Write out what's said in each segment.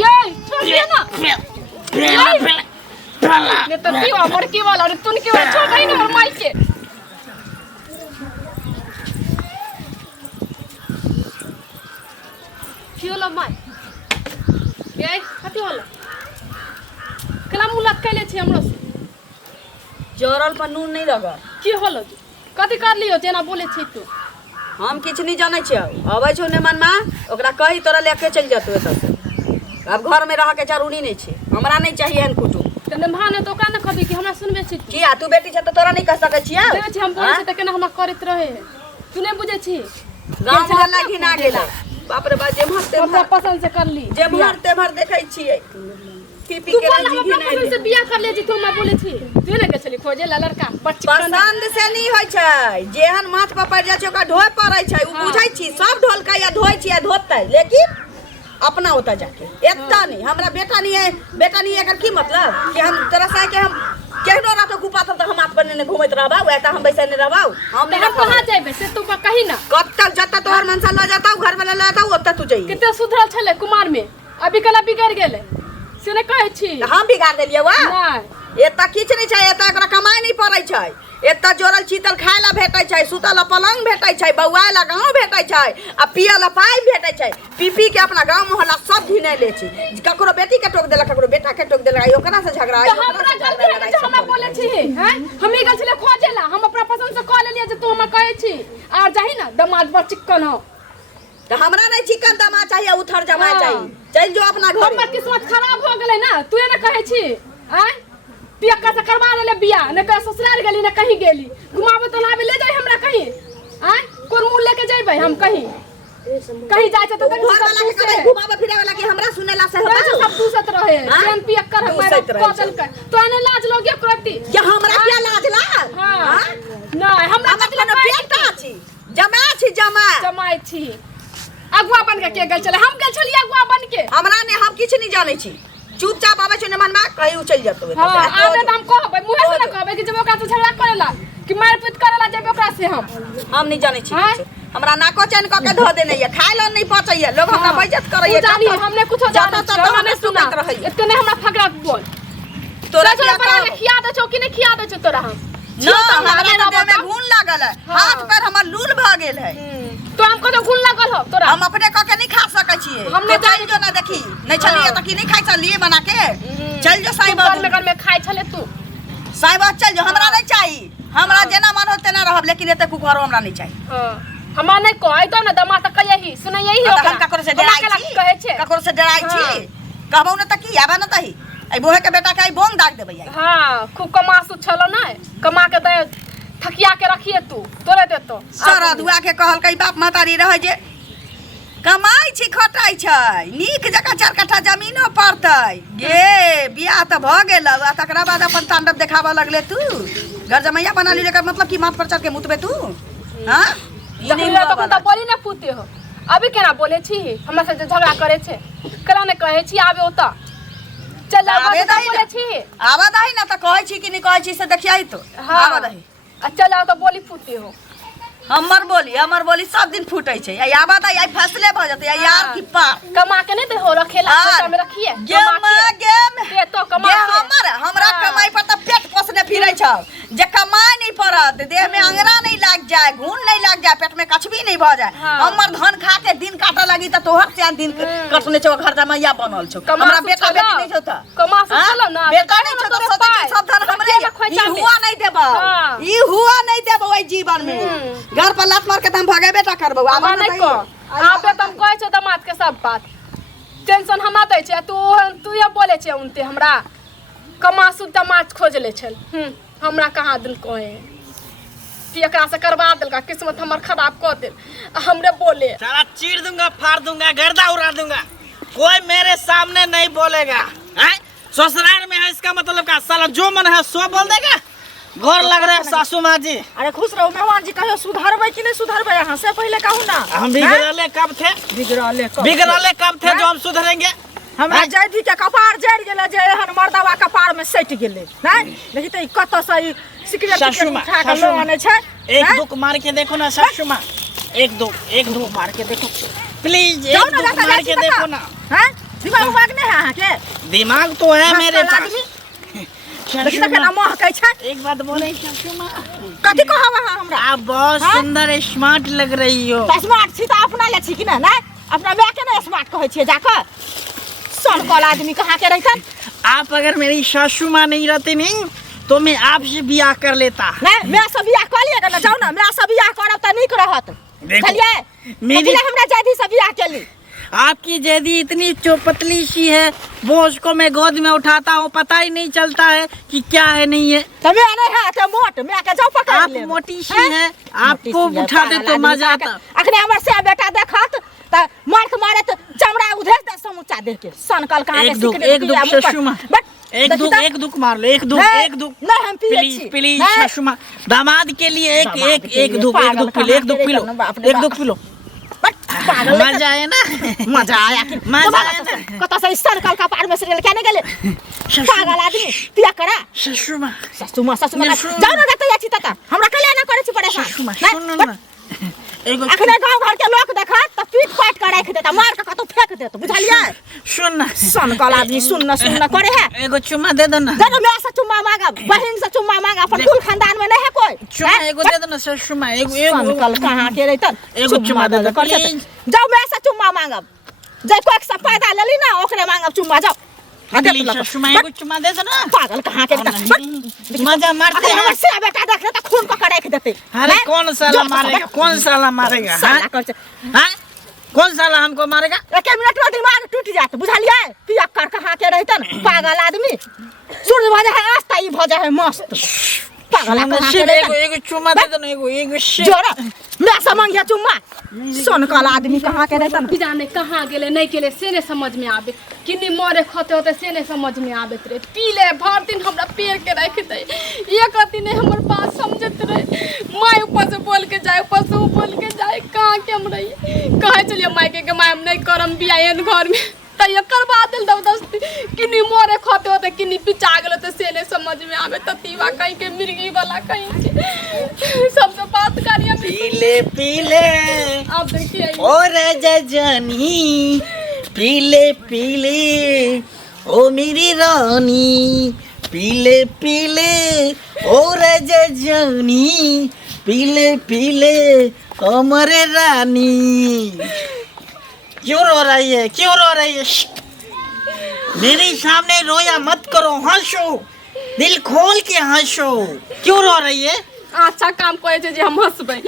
ये छोड़िए ना ये तो की मड़की वाला रे तुन के छोड़ नहीं ना माई के कियोला माई ये कथि होला कला मुलाकात कैले छी हमरो से जोरल पर नून नहीं लगा की होलो कथि कर लियो जेना बोले छी तू हम किछ नहीं जाने छी अबै छौ नेमन में ओकरा कही तोरा लेके चल जतौ एत से अब घर में रह के जरूरी नहीं छे हमरा नहीं चाहिए हन कुटु तने भाने तो ओकरा न कहबी कि हमरा सुनबे छी की आ तू बेटी छ त तोरा नहीं कह सकै छियै देखे छी हम बोले छी त केना हमरा करत रहे तू नहीं बुझे छी गांव मोहल्ला घिना गेला बाप रे बा जे मरते हमरा पसंद से कर ली जे मरते भर देखै छियै पी पी के राजी घिना से बियाह कर ले जी तू हमरा बोले छी तू ने के चली खोजे ला लड़का बच्ची पसंद से नहीं होय छै जेहन माथ पर पड़ जाय छै ओकरा ढोय पड़ै छै उ बुझै छी सब ढोलका या ढोय छी या धोतै लेकिन अपना होता जाके एता नहीं हमरा बेटा नहीं है एकर की मतलब कि हम तरह से के हम केहनो रातो गुपा त हम हाथ बने घुमैत रहबा ओता हम बैसे नहीं रहबा हम नहीं कहां जाइबे से तू कही ना कब तक जत्ता तोहर मनसा ल जाता घर वाला ल जाता ओता तू जाई किते सुधरल छले कुमार में अभी कला बिगड़ गेले से ने कहै छी हम बिगाड़ देलिए वा नहीं एता किछ नहीं छै एता एकरा कमाई नहीं पड़ै छै एता जोरल चीतल खाय ला भेटै छै सुतल पलंग भेटै छै बौआय ला गांव भेटै छै आ पिय ला पाई भेटै छै पीपी के अपना गांव मोहल्ला सब घिने ले छी ककरो बेटी के टोक देला ककरो बेटा के टोक देला ओकरा से झगड़ा है हमरा गलती है जे हमरा बोले छी हैं हम ई गल छले खोजेला हम अपना पसंद से कह लेलिए जे तू हमरा कहै छी आर जाही ना दमाद पर चिकन हो तो हमरा नहीं चिकन दमा चाहिए उथर जमा चाहिए चल जो अपना घर हमर किस्मत खराब हो गेलै ना तू ने कहै छी हैं पियक्का से करवा ले बिया ने कह ससुराल गेली ने कहीं गेली घुमाबे तो लाबे ले जाई हमरा कहीं हैं कोन मुंह लेके जइबै हम कहीं जाय छ त घर वाला के कहीं घुमाबे फिरे वाला के हमरा सुनेला से होबा सब पूछत रहे जन पियक्कर है कोचल कर तो ने लाज लोगे प्रति ये हमरा क्या लाज ला हां नहीं हमरा मतलब बेटा छी जमाई छी अगुआ बन के गेल चले हम गेल छलिए अगुआ बन के हमरा ने हम किछ नहीं जानै छी चुपचाप आवे छै ने मन में कहीं चल जतौ हां आबे त हम कहबै मुंह से न कहबै कि जब ओकरा से झगड़ा करेला कि मार पीट करेला जब ओकरा से हम नहीं जानै छी हमरा नाको चैन क के ध देने ये खाय ल नहीं पचैया लोग हमरा बेइज्जत करैया जानी हमने कुछ जाना तो हमने सुना इतने हमरा फगड़ा बोल तोरा बना के खिया दे छौ कि नहीं खिया दे छौ तोरा हम न हमरा देह में घून लागल है हाथ पैर हमर लूल भ गेल है तो हमको तो घून लागल हो तोरा हम अपने क के नहीं खा सकै छियै हमने चल जो ना देखी नहीं चलिए त की नहीं खाइ चलिए बना के चल जो साईं बाबू घर में खाइ छले तू साईं बाबू चल जो हमरा नहीं चाहिए हमरा जेना मन होते ना रहब लेकिन एते कुकर हमरा नहीं चाहिए हां हमरा नहीं कहै तो ना दमा त कहिही सुनै यही हो ककरो से डराई छी कहै छै ककरो से डराई छी कहबौ न त की आबा न तही आई बोहे के बेटा के आई बोंग दाग देबै आई हां खूब कमासु छलो नै कमा के दे थकिया के रखिए तू तोरे देतो सारा दुआ के कहल कई बाप मातारी रह जे कमाई छी खटाई छै नीक जका 4 कट्ठा जमीनो पड़तै गे बियाह त भ गेल आ तकरा बाद अपन तांडव देखावा लगले तू घर जमैया बना ली लेकर मतलब की माथ पर चढ़ के मुतबे तू हां ई नहीं तो बोली ना पूते हो अभी केना बोले छी हमरा से झगड़ा करे छे करा ने कहे छी आबे ओता चल आबे बोले छी आबा दही ना त कहै छी कि नहीं कहै छी से देखियाई तो आबा दही चल आओ तो बोली फूटे हो हमर बोली सब दिन फूटै छै आ आबा दही आई फसले भ जते यार की पा कमा के नहीं दे हो रखेला पेट में रखिए गेम दे तो कमा हमरा कमाई पर त पेट पोसने फिरै छ जे कमाई नहीं पड़त देह में अंगरा नहीं लाग जाए घून नहीं लाग जाए पेट में कछ भी नहीं भ जाए हमर धन खा के दिन काटा लगी त तोहर से दिन कटने छ घर जमैया बनल छ हमरा बेटा बेटी नहीं छ त कमा से चलो ना बेटा नहीं छ त सोचे सब धन हमरे ई हुआ नहीं देबा ई हुआ नहीं देबो ओई जीवन में घर पर लात मार के त हम भागे बेटा करबो आबा नहीं को आबे तुम कहै छ दमाद के सब बात टेंशन हमरा दै छै तू ये बोले छै उनते हमरा कमासु दमाद खोज ले छल हमरा कहाँ दिन कहे कि एकरा से करवा देलका किस्मत हमर खराब कर दे हमरे बोले साला चीर दूंगा फाड़ दूंगा गर्दा उड़ा दूंगा कोई मेरे सामने नहीं बोलेगा हैं ससुराल में है इसका मतलब का साला जो मन है सो बोल देगा घर लग रहा है सासू माँ जी अरे खुश रहो मेहमान जी कहियो सुधरबै कि नहीं सुधरबै यहाँ से पहले कहू ना हम बिगड़ले कब थे बिगड़ले कब थे जो हम सुधरेंगे हमरा जैदी के कपार जड़ गेले जे एहन मर्दवा कपार में सट गेले नहीं देखि त कत से सिगरेट उठा के लो आने छै एक दुक मार के देखो ना सासू माँ एक दो मार के देखो प्लीज जाओ एक ना, दुख जाता मार जाती के तका। देखो ना। हैं दिमाग उमाग नहीं है अहाँ के दिमाग तो है मेरे कल पास। आदमी देखी सासू त केना माँ, महकै छै एक बात बोले सासू माँ, कथी कहब अहाँ हमरा आप बहुत हाँ? सुंदर स्मार्ट लग रही हो। त स्मार्ट छी त अपना ले छी कि ना नहीं अपना मैं के ना स्मार्ट कहै छियै जाकर सन कल आदमी कहाँ के रहतन आप अगर मेरी सासू माँ नहीं रहती नहीं तो मैं आपसे ब्याह कर लेता। नहीं मैं सब बियाह कर लिएगा ना जाओ ना मैं सब बियाह करब त नीक रहत देखो, चलिए मेरी- मेरी हमरा जैदी सब बियाह के ली आपकी जैदी इतनी पतली सी है, वो उसको मैं गोद में उठाता हूँ, पता ही नहीं चलता है कि क्या है नहीं है। त मैं नहीं है त मोट मैं के जाओ पकड़ आप ले मोटी सी है, आपको उठाते तो मजा आता। अखने हमर से बेटा देखत त मारे त चमड़ा उधेस दे समूचा देख के सनकल कहाँ के एक दुख सिकड़ी एक दुख मुँह पर। सासू माँ, बट एक देखी दुख त? एक दुख मार लो, एक दुख नहीं, एक दुख नहीं हम पिए प्लीज छी। प्लीज नहीं। सासू माँ, दामाद के लिए एक दामाद एक के एक लिए दुख एक पागल दुख पिलो, एक कहाँ दुख के पिलो, रे बाप रे एक बाप। दुख पिलो। बट पागल मजा आया ना। मजा आया कि मजा आया ना। कत से सनकल का पार में से क्या नहीं गेले पागल आदमी पिया करा सासू माँ, ससु माँ नहीं, सुन। जाओ ना रहते या चिता हमरा कल्या ना करे छी परेशान सासू माँ, नहीं, सुन बट ना। एगो अखने गांव घर के लोग देखत त पीट पाट के राख देता मार के कतो फेंक देत बुझलिए सुन ना, सनकल आदमी सुन न करे है एगो चुम्मा दे दो ना। जब मैं से चुम्मा मांगा बहन से चुम्मा मांगा पर कुल खानदान में नहीं है कोई चुम्मा एगो दे दो ना सासू माँ, एगो एगो सनकल कहाँ के रहतन एगो चुम्मा दे दो, प्लीज। जाओ मैं से चुम्मा मांगब जय कोई से पैदा लेली ना ओकरे मांगब चुम्मा जाओ प्लीज सासू माँ, एगो चुम्मा दे दो ना। पागल कहाँ के मजा मारते अगर हैं। हमर से बेटा देख ले त खून पकड़ के देते अरे हैं? कौन साला जो- मारेगा, कौन साला मारेगा? साला हाँ? कर से हाँ? कौन साला हमको मारेगा? एक मिनट में दिमाग टूट जात बुझलिए पिया कर कहाँ के रहतन पागल आदमी सूर्य भजा है आस्था ई भजा है मस्त पागल कहाँ के सिर्फ एगो रहतन एगो चुम्मा दे दो ना, एगो एगो सिर्फ। जोरा मैं समझ चुम्मा सनकल आदमी कहाँ के रहतन जाने कहाँ गेले नहीं गेले से नहीं समझ में आवे किन्नी मरे खते होते से नहीं समझ में आवे रे पी ले भर दिन हमरा पेड़ के रख दे एक रति नहीं हमर बात समझत रहे माय ऊपर से बोल के जाए ऊपर से वो बोल के जाए कहाँ के हम रही कहे चलिए माय के माय हम नहीं करम बिया एन घर में तैया करवा दिल जबरदस्ती किन्नी मरे खते होते किन्नी पिचा गेलो तो से नहीं समझ में आवे ततीवा कहीं के मिर्गी वाला कहीं के सबसे बात करिए पीले पीले आप देखिए और जजनी, पीले पीले ओ मेरी रानी, पीले पीले और जजनी, पीले पीले ओ मेरे रानी। क्यों रो रही है, क्यों रो रही है? मेरे सामने रोया मत करो, हंसो, दिल खोल के हंसो। क्यों रो रही है? अच्छा काम करे जे हम हंसबै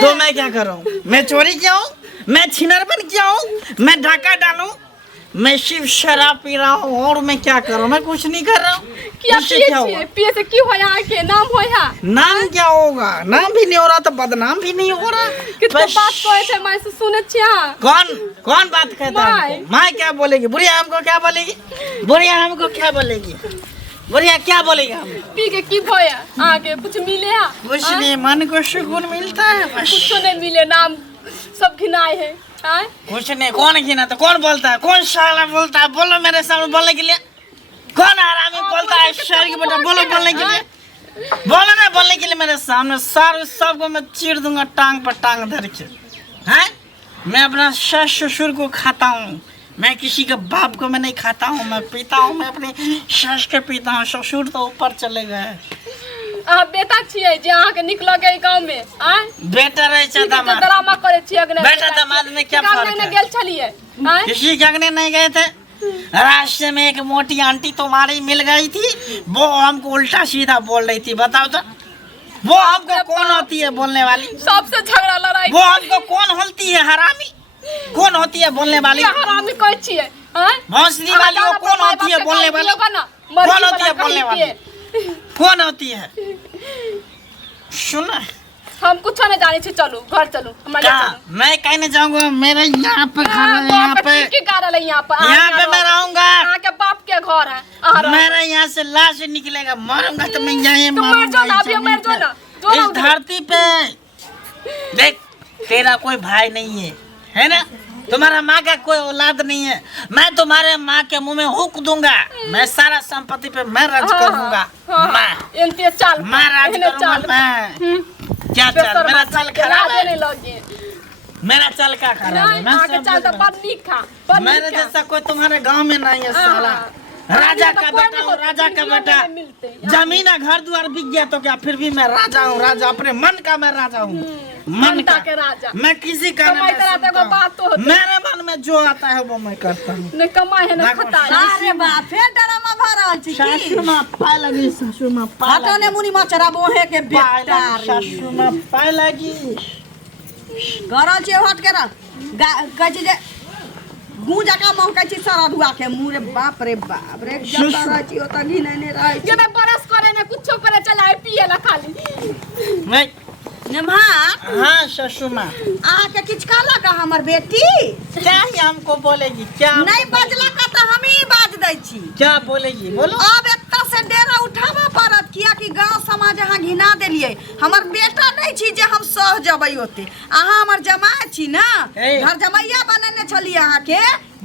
तो मैं क्या करूं? मैं चोरी किया हूँ? मैं छिनर बन किया हूँ? मैं डाका डालूं? मैं सिर्फ शराब पी रहा हूँ और मैं क्या करूं? मैं कुछ नहीं कर रहा हूँ। क्या इससे पिए क्या छिए हुआ? पिए से की होया के नाम होया नाम क्या होगा? नाम भी नहीं हो रहा तो बदनाम भी नहीं हो रहा। कितने बस- बात कहे थे मैं से सुने छिया कौन कौन बात कहता है माय। हमको? माँ क्या बोलेगी? बुढ़िया हमको क्या बोलेगी? बुढ़िया हमको क्या बोलेगी? बुढ़िया क्या बोलेगी हमको? पी के की भया आगे कुछ मिले हा कुछ नहीं, मन को सुकून मिलता है बस। कुछ नहीं मिले नाम सब घिनाए है आय कुछ नहीं। कौन गिना तो कौन बोलता है? कौन साला बोलता है? बोलो मेरे सामने बोलने के लिए। कौन आरामी बोलता है शहर की बेटा? बोलो बोलने के लिए, बोलो ना बोलने के लिए मेरे सामने। सारे सबको मैं चीर दूंगा टांग पर टांग धर के। हैं? मैं अपना सास ससुर को खाता हूँ, मैं किसी के बाप को मैं नहीं खाता हूँ। मैं पीता हूँ, मैं अपनी सास के पीता हूँ। ससुर तो ऊपर चले गए। आ बेटा छिए जे अहाँ के निकल गए गांव में आय बेटा रहे की दामाद, ड्रामा करे छिए अगने बेटा दामाद में क्या फर्क नहीं है? गेल छलिए आय किसी जगने नहीं गए थे। रास्ते में एक मोटी आंटी तुम्हारी मिल गई थी, वो हमको उल्टा सीधा बोल रही थी। बताओ तो वो हमको कौन होती है बोलने वाली? सबसे झगड़ा लड़ाई वो हमको कौन होती है? हरामी कौन होती है बोलने वाली? क्या हरामी कहे छिए आय भौंसली वाली वो कौन होती है बोलने वाली? कौन होती है बोलने वाली? कौन होती है? सुन, हम कुछ नहीं जाने छी चलो घर चलो हमारे क्या चलो मैं कहने जाऊंगा? मेरा यहाँ पे घर है, यहाँ पे गाड़ा यहाँ पर यहाँ पे मैं रहूंगा। यहाँ के बाप के घर है अहाँ रहो। मेरा यहाँ से लाश निकलेगा, मरूंगा तो मैं यहीं तुम मर जाओ ना, मरूंगा। अभी इस मर जाओ जमीन ना, पे। जो ना इस उधर। धरती पे देख, तेरा कोई भाई नहीं है ना? तुम्हारा माँ का कोई औलाद नहीं है। मैं तुम्हारे माँ के मुंह में हुक दूंगा। मैं सारा संपत्ति पे मैं राज करूंगा। मैं इनते चाल मैं राज इन्हें करूंगा। चाल। मैं क्या चाल? मेरा चाल खराब है। नहीं लगे मेरा चल का खराब है, मैं आके सब चल तो बता- बड़ नीक खा, बड़ मेरे नीक खा। जैसा कोई तुम्हारे गांव में नहीं है साला। राजा का बेटा हूँ, राजा का बेटा। जमीन है, घर द्वार बिक गया तो क्या, फिर भी मैं राजा हूँ, राजा अपने मन का मैं राजा हूँ। मन मनता का के राजा। मैं किसी का कमाई नहीं कराते सुनता को बात तो हूँ। होती। मेरे मन में जो आता है वो मैं करता हूँ। न कमाई है न ना खता है। अरे बाप फेर डरामा भर रहल छी की सासू माँ पाए लगी, सासू माँ पाए हटने लगी, मुनि मचरा बोहे के पाए बेटा लगी, सासू माँ पाए लगी। घर छी हट के रह कहै छी जे गूंजा का महकै छी सारा धुआ के मुंह रे बाप रे जता रह छी ओता घिनै ने रह छी जे मैं बरस करे ने कुछो करे चलाए पिए ला खाली। मैं नेमा हाँ सासू माँ आके किछ कहला का हमर बेटी क्या ही हमको बोलेगी, क्या नहीं बजला का त हम ही बाज दै छी। क्या बोलेगी बोलो। अब एत्ता से डेरा उठावा पड़त किया कि गांव समाज अहाँ घिना देलिए। हमर बेटा नहीं छी जे हम सह जबै ओते, अहाँ हमर जमाई छी ना, ए। घर जमैया बनने छली अहाँ के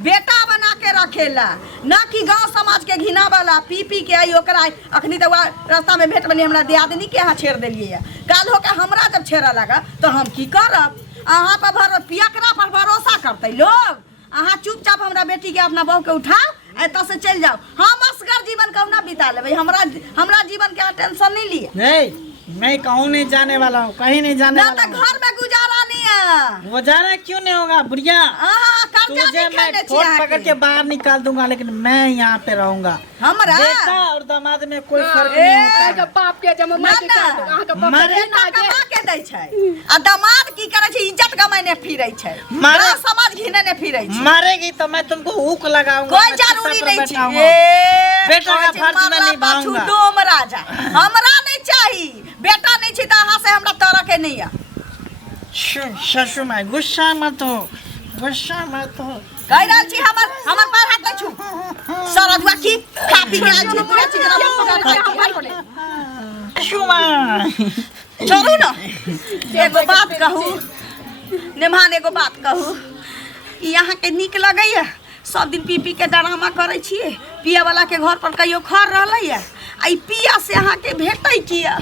बेटा बना के रखेला, ना कि गांव समाज के घिना वाला पी पी के आई ओकरा अखनी तो रास्ता में भेट बनी हमरा दियादनी के यहाँ छेड़ देलिए है। काल होके हमरा जब छेड़ा लगा तो हम की करब, अहाँ पर पियकरा पर भरोसा करते लोग। अहाँ चुपचाप हमरा बेटी के अपना बहू के उठाओ एत से चल जाओ, हम असगर जीवन कहुना बिता लेबै, हमरा जीवन के अहाँ टेंशन नहीं लिए नहीं, मैं कहूँ नहीं जाने वाला हूँ, कहीं नहीं जाने ना वाला तो हूँ। घर में गुजारा नहीं है। वो जाना क्यों नहीं होगा बुढ़िया, कर्जा तुझे नहीं मैं खेने छी ठोक अहाँ पकड़ के बाहर निकाल दूंगा, लेकिन मैं यहाँ पे रहूंगा। हमरा बेटा और दामाद में कोई फर्क ए, नहीं होता आगे है। बाप के जब मैं के ना, अहाँ के बाप मारे के ना बेटा आगे कमा के दै छै आ दामाद की करे छै इज्जत कमाने फिरै छै, मारे- गाँव समाज घिने फिरै छै। मारेगी तो मैं तुमको हुक लगाऊंगा, कोई मैं जरूरी छत पर नहीं बैठाऊंगा। छै। बेटा का फर्ज मैं मारला निभाऊंगा। पाछू डोम राजा हमरा नहीं चाही, बेटा नहीं छै त अहाँ से हमरा तरह के नहीं है। ससुर माँ गुस्सा मत हो, गुस्सा मत हो। कह रहल छी हमर पैर हाथ नहीं छू सरदुआ की खा पी के आइ छी पूरा चीज ससुर माँ छोड़ू ना। एगो बात कहू नेमान, एगो बात कहू, ई अहाँ के नीक लगैया सब दिन पी पी के ड्रामा करे छिए, पिया वाला के घर पर कहियो खर रहलैया आ ई पिया से अहाँ के भेटै किया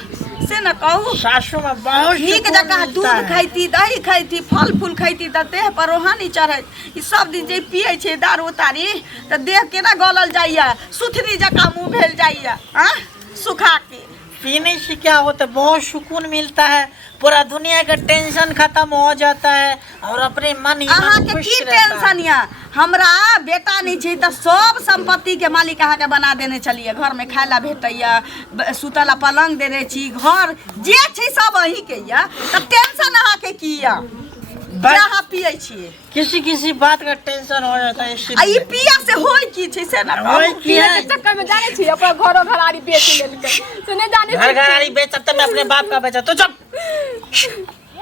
से न कहू। सासू माँ बहुत नीक सुकून जगह मिलता दूध है। खैती, दही खैती, फल फूल खैती त देह पर रोहानी चढ़ैत। ई सब दिन जे पियै छै दारू तारी त देह केना गलल जाइया, सुथनी जका मुंह भेल जाइया सुखा के। पीने से क्या होता है, बहुत सुकून मिलता है, पूरा दुनिया का टेंशन खत्म हो जाता है और अपने मन ही अहाँ मन के खुश की रहता टेंशन है। या, हमरा बेटा नहीं छै त सब संपत्ति के मालिक अहाँ के बना देने छलिए। घर में खाय ला भेटैया, सुतला पलंग देने छी, घर जे छै सब अहीं के या, त टेंशन अहाँ के की या बस अहाँ पियै छिए। किसी किसी बात का टेंशन हो जाता है आ ई इसलिए। पिया से होय की छै से ना होय कहू। की पिए है? के चक्कर में जाने छी अपना घरो घरारी बेच लेलकै से नहीं जाने घर छी। घरारी बेच सकते, मैं अपने बाप का बेचा तो चुप।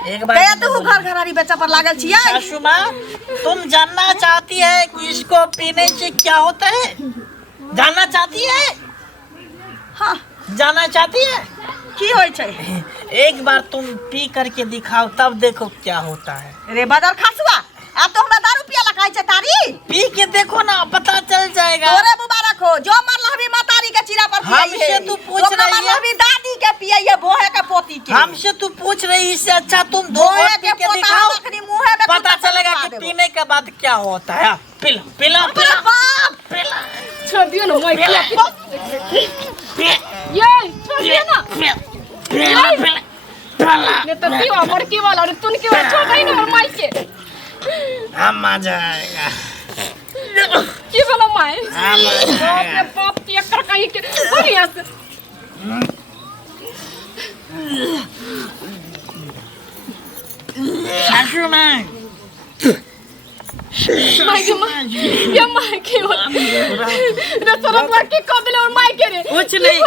एक बार कया तू घर घरारी बेचा पर लागल छियै। सासू माँ तुम जानना चाहती है कि इसको पीने से क्या होता है, जानना चाहती है, हां जानना चाहती है? की होय छै एक बार तुम पी करके दिखाओ तब देखो क्या होता है। रे बदल खसुआ, आ तो हमरा दारू पिया ला कहै छै तारी। पी के देखो ना, पता चल जाएगा। तोरे मुबारक हो जो मरलहबी मातारी के चिरा पर पियाई हमसे है। तू पूछ रही है? मरलहबी दादी के पियाई है, बोहे के पोती के। हमसे तू पूछ रही, इससे अच्छा तुम दो बोहे और पी के के पोता दिखाओ, अखनी मुंहे में पता कुत्ता चलेगा चलवा कि देबो। पीने के बाद क्या होता है। पिला पिला अरे पिला बाप पिला छोड़ दियो ना मैं पिला किया ये छोड़ दियो ना पिला पिला पिला। ने तो दियो मरकी वाला और तुन के वाला छोड़ नहीं ना माई के हम आ जाएगा, की वाला माई हम आ बाप रे जाएगा। बाप की कर कहीं के बढ़िया से सासू माँ माई के माई ये माई के वाला रे सरक लड़की को दिले और माई के रे कुछ नहीं,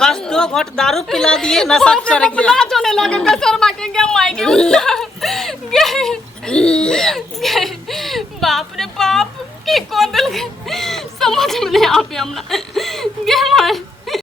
बस 2 घोट दारू पिला दिए, नशा चढ़ गया। लाज होने लगे कसर मां के माई के